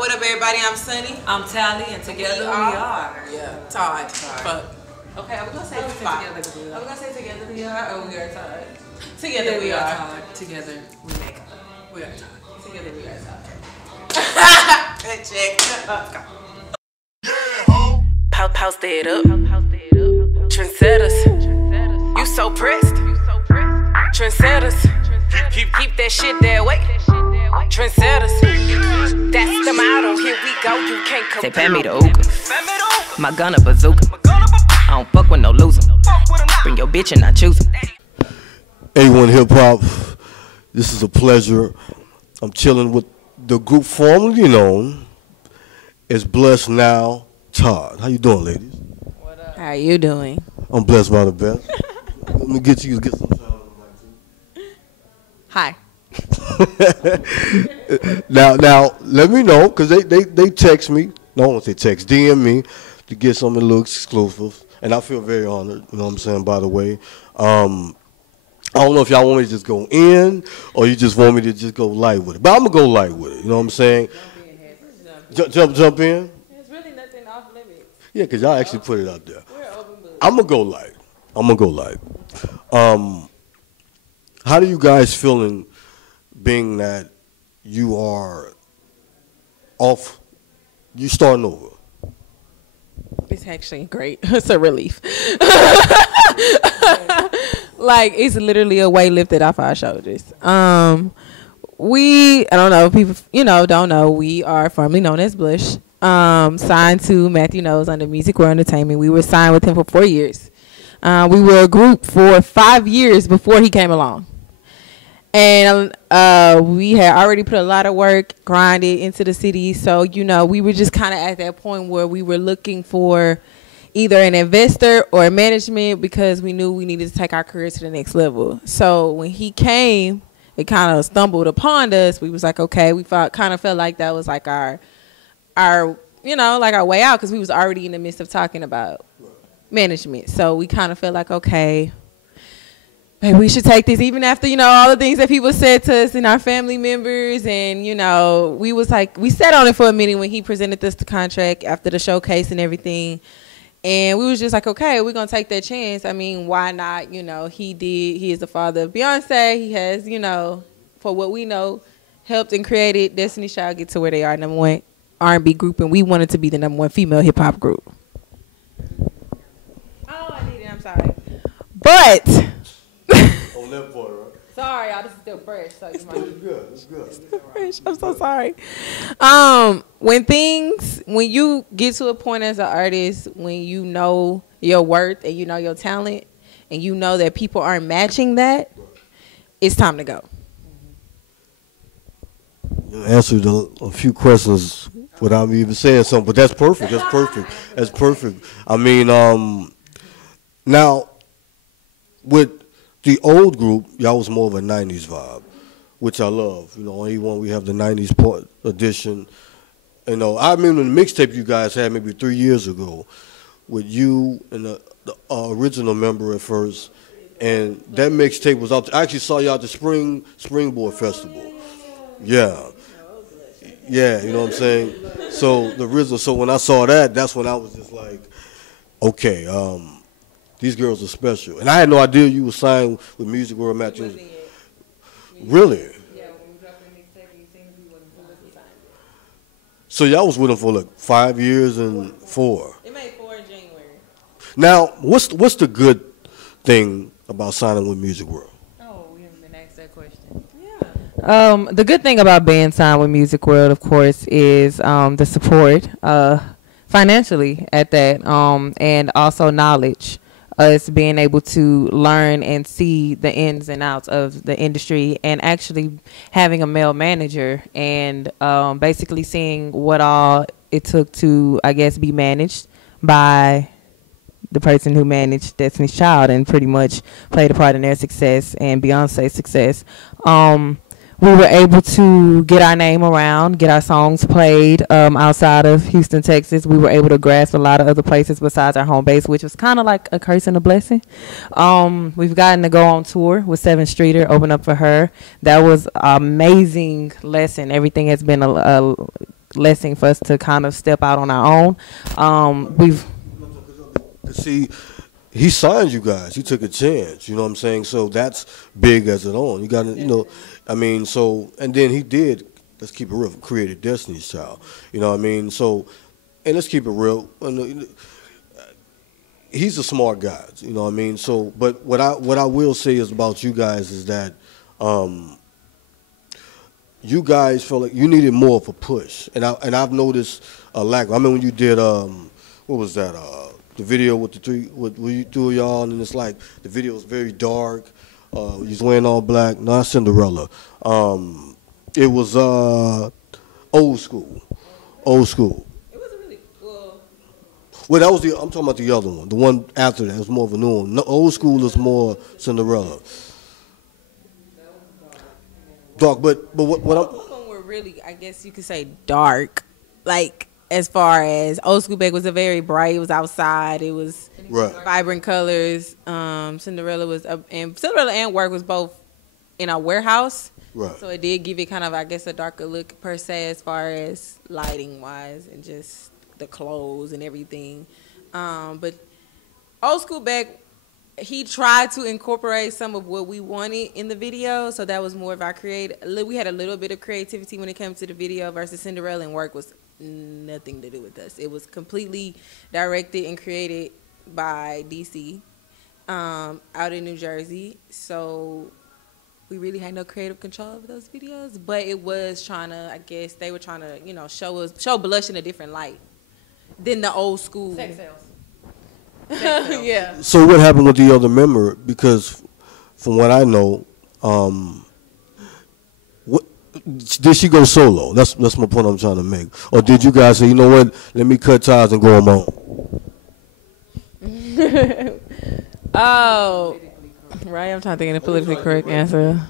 what up, everybody? I'm Sunny. I'm Tally, and together we are. Yeah, Todd. Fuck. Okay, are we gonna say together? Are we gonna say together we are, or we are Todd? Together we are Todd. Together we make up. We are Todd. Together we are Todd. Good check. Let's go. Post it up. Trendsetters. You so pressed. Trendsetters. Keep that shit that way. Trendsetters. That's the motto. Here we go. You can't come. Say, pay me the hookah. My gun a bazooka. I don't fuck with no loser. Bring your bitch and I choose her. A1HipHop. This is a pleasure. I'm chilling with the group formerly known as Blessed Now Todd. How you doing, ladies? What up? How you doing? I'm blessed by the best. Let me get you to get some sound. Hi. now, let me know, because they text me. No, I won't say text, DM me to get some of the looks exclusive. And I feel very honored, you know what I'm saying, by the way. I don't know if y'all want me to just go in or you just want me to just go light with it. But I'm going to go light with it, you know what I'm saying? Jump in? There's really nothing off limits. Yeah, because y'all actually put it out there. We're open book. I'm going to go light. How do you guys feeling being that you are off, you starting over? It's actually great. It's a relief. Like, it's literally a weight lifted off our shoulders. I don't know, people, don't know, we are formerly known as Blush. Signed to Matthew Knows under Musicworld Entertainment. We were signed with him for 4 years. We were a group for 5 years before he came along. And we had already put a lot of work, grinded into the city. So, we were just kind of at that point where we were looking for either an investor or a management because we knew we needed to take our career to the next level. So when he came, it kind of stumbled upon us. We was like, okay, we kind of felt like that was like our way out because we was already in the midst of talking about management. So we kind of felt like, okay, maybe we should take this even after, all the things that people said to us and our family members. And, we was like, we sat on it for a minute when he presented us the contract after the showcase and everything. And we was just like, okay, we're going to take that chance. I mean, why not? He is the father of Beyonce. He has, for what we know, helped and created Destiny's Child get to where they are, #1 R&B group. And we wanted to be the #1 female hip-hop group. Oh, I did it. I'm sorry. But... On that part, right? Sorry, y'all. This is still fresh. So it's good. It's good. Fresh. I'm so sorry. When you get to a point as an artist, when you know your worth and you know your talent, and you know that people aren't matching that, it's time to go. You answered a few questions without me even saying something, but that's perfect. That's perfect. I mean, now with the old group, y'all was more of a 90s vibe, which I love. A1, we have the 90s part edition. I remember the mixtape you guys had maybe 3 years ago with you and the original member at first. And that mixtape was out. I actually saw y'all at the Springboard Festival. Yeah. Yeah, you know what I'm saying? So the original, so when I saw that, that's when I was just like, okay, these girls are special. And I had no idea you were signed with Music World Matches. Really? Yeah, when we dropped the mixtape, you seen we wasn't signed yet. So y'all was with them for like 5 years and 4. It made 4 in January. Now, what's the good thing about signing with Music World? Oh, we haven't been asked that question. Yeah. The good thing about being signed with Music World, of course, is the support financially at that, and also knowledge. Us being able to learn and see the ins and outs of the industry, and actually having a male manager, and basically seeing what all it took to, I guess, be managed by the person who managed Destiny's Child and pretty much played a part in their success and Beyonce's success. We were able to get our name around, get our songs played outside of Houston, Texas. We were able to grasp a lot of other places besides our home base, which was kind of like a curse and a blessing. We've gotten to go on tour with 7th Streeter, open up for her. That was an amazing lesson. Everything has been blessing for us to kind of step out on our own. We've See, he signed you guys. He took a chance. You know what I'm saying? So that's big as it on. You got to, you know, I mean, so, and then he did, let's keep it real, created Destiny's Child. You know what I mean? So, and let's keep it real. He's a smart guy. You know what I mean? So, but what I will say is about you guys is that you guys felt like you needed more of a push. And I've noticed a lack. I mean, when you did, what was that? The video with with you two of y'all, and it's like the video was very dark. You was wearing all black. Not Cinderella. It was old school. Old school. It wasn't really well. Well, that was I'm talking about the other one. The one after that was more of a new one. No, old school is more Cinderella. Dark, but what I'm. Both of them were really, I guess you could say, dark. Like, as far as Old School Back was a very bright. It was outside. It was vibrant colors. Cinderella was and Cinderella and Work was both in a warehouse. Right. So it did give it kind of, I guess, a darker look per se as far as lighting wise and just the clothes and everything. But Old School Back, he tried to incorporate some of what we wanted in the video. So that was more of our we had a little bit of creativity when it came to the video versus Cinderella and Work was nothing to do with us. It was completely directed and created by DC out in New Jersey. So we really had no creative control over those videos, but it was trying to, I guess they were trying to, you know, show Blush in a different light than the old school. sex sales. Yeah. So what happened with the other member? Because from what I know, did she go solo? That's my point I'm trying to make. Or did you guys say, you know what, let me cut ties and go on my own? Oh, right. I'm trying to think of the politically correct answer.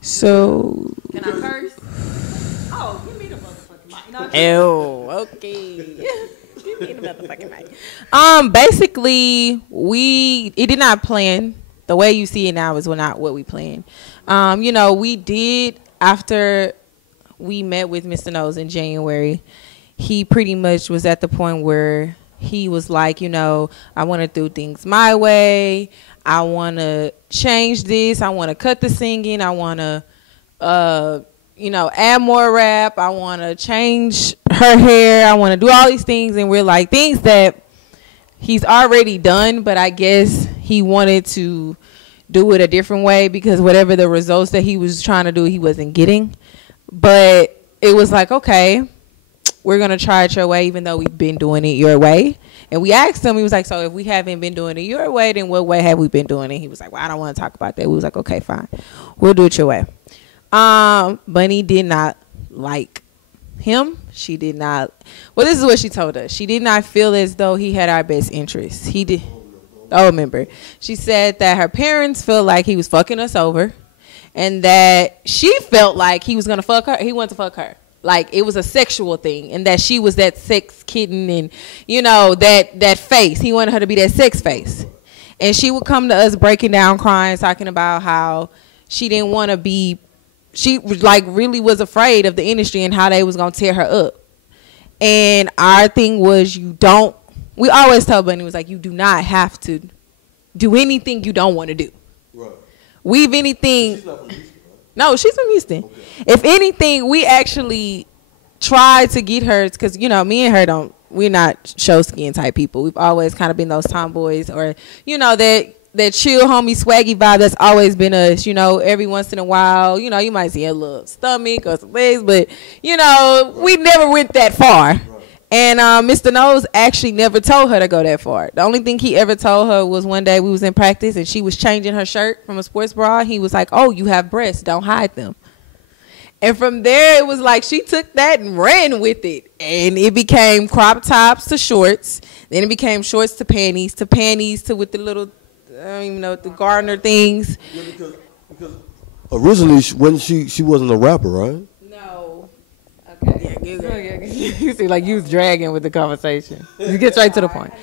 So. Can I curse? Oh, give me the motherfucking mic. Ew. Okay. Give me the motherfucking mic. Basically, it did not plan. The way you see it now is not what we planned. You know, we did, after we met with Mr. Nose in January, he pretty much was at the point where he was like, you know, I want to do things my way. I want to change this. I want to cut the singing. I want to, you know, add more rap. I want to change her hair. I want to do all these things. And we're like, things that he's already done, but I guess he wanted to do it a different way because whatever the results that he was trying to do, he wasn't getting. But it was like, okay, we're going to try it your way, even though we've been doing it your way. And we asked him, he was like, so if we haven't been doing it your way, then what way have we been doing it? He was like, well, I don't want to talk about that. We was like, okay, fine. We'll do it your way. Bunny did not like him. She did not. Well, this is what she told us. She did not feel as though he had our best interests. He did. Oh, remember. She said that her parents felt like he was fucking us over and that she felt like he was going to fuck her. He wanted to fuck her. Like it was a sexual thing and that she was that sex kitten and, you know, that face. He wanted her to be that sex face. And she would come to us breaking down, crying, talking about how she didn't want to be, she like really was afraid of the industry and how they was going to tear her up. And our thing was we always tell Bunny, was like, you do not have to do anything you don't want to do. Right. We've anything. She's not from Houston, right? No, she's from Houston. Okay. If anything, we actually tried to get her, because, you know, me and her we're not show skin type people. We've always kind of been those tomboys or, you know, that chill homie swaggy vibe that's always been us. You know, every once in a while, you know, you might see a little stomach or some legs, but, you know, we never went that far. Right. And Mr. Nose actually never told her to go that far. The only thing he ever told her was one day we was in practice and she was changing her shirt from a sports bra. He was like, oh, you have breasts. Don't hide them. And from there, it was like she took that and ran with it. And it became crop tops to shorts. Then it became shorts to panties to with the little, I don't even know, the garter things. Yeah, because originally, when she wasn't a rapper, right? No. Okay. Yeah, you seem like you was dragging with the conversation. You get straight to the point.